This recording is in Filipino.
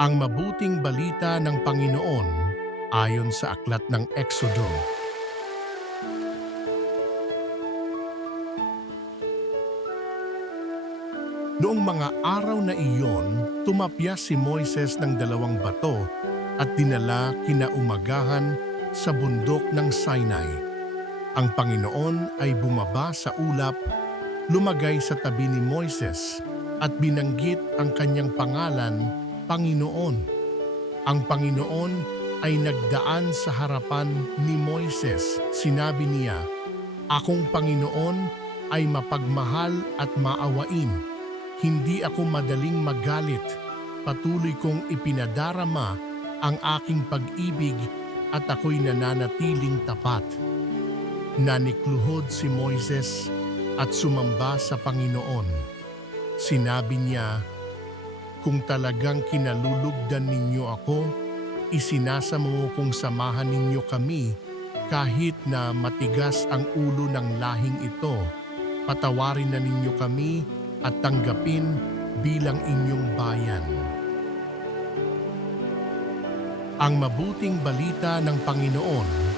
Ang mabuting balita ng Panginoon ayon sa aklat ng Eksodo. Noong mga araw na iyon, tumapya si Moises ng 2 bato at dinala kinaumagahan sa bundok ng Sinai. Ang Panginoon ay bumaba sa ulap, lumagay sa tabi ni Moises at binanggit ang kanyang pangalan, Panginoon. Ang Panginoon ay nagdaan sa harapan ni Moises. Sinabi niya, "Akong Panginoon ay mapagmahal at maawain. Hindi ako madaling magalit. Patuloy kong ipinadarama ang aking pag-ibig at ako'y nananatiling tapat." Nanikluhod si Moises at sumamba sa Panginoon. Sinabi niya, "Kung talagang kinalulugdan ninyo ako, isinasamo kong samahan ninyo kami kahit na matigas ang ulo ng lahing ito. Patawarin na ninyo kami at tanggapin bilang inyong bayan." Ang mabuting balita ng Panginoon